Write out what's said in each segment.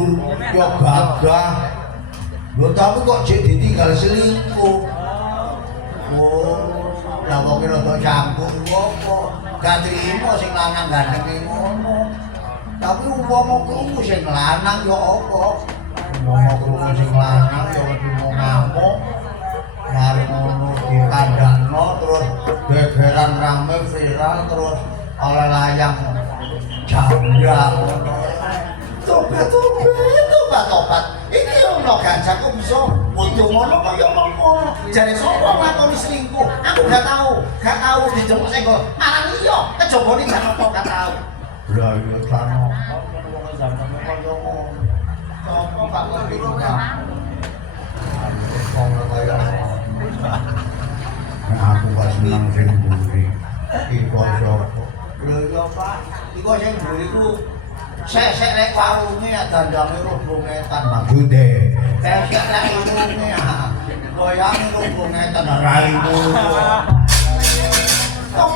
nganggur, ya gagah. Lho tapi kok jek ditinggal selingkuh. Oh, lah kok rada campur apa? Gak trimo sing lanang gandeng iki ngono. Tapi umpama krungu sing lanang ya apa? Umpama krungu sing lanang ya wedi mau ngamuk. Mari ngono dikandangno terus gegeran rame viral terus oleh layang jambya ngono. Tobat. Iki ono ganjang kok bisa untu ngono kaya mengkono. Jare sapa nglakoni selingkuh? Aku gak tahu dijemput sing kok. Malah iya, kejabane gak apa gak tahu. Lah iya kan. Wong jangan kaya ngono. Sopo gak ngerti kok. Wong kaya aku gak seneng sing mburi. Iku sapa? Lho iya Pak, iku sing mburi ku sesek rek warunge dandange rubungetan maksude. Sesek rek warunge goyange rubungetan raimu. Kok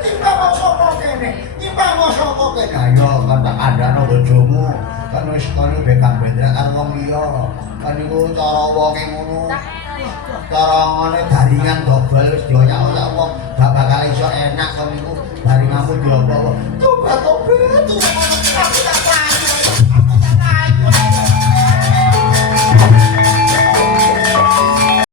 timbang sapa kene? Ayo kan tak kandhano bojomu. Kan wis kono bekang bendra karo wong liya. Kan iku cara wonge ngono. Cara ngene daringan dobel wis dioyak-oyak wong gak bakal iso enak kon niku baringamu diopo. Tobat.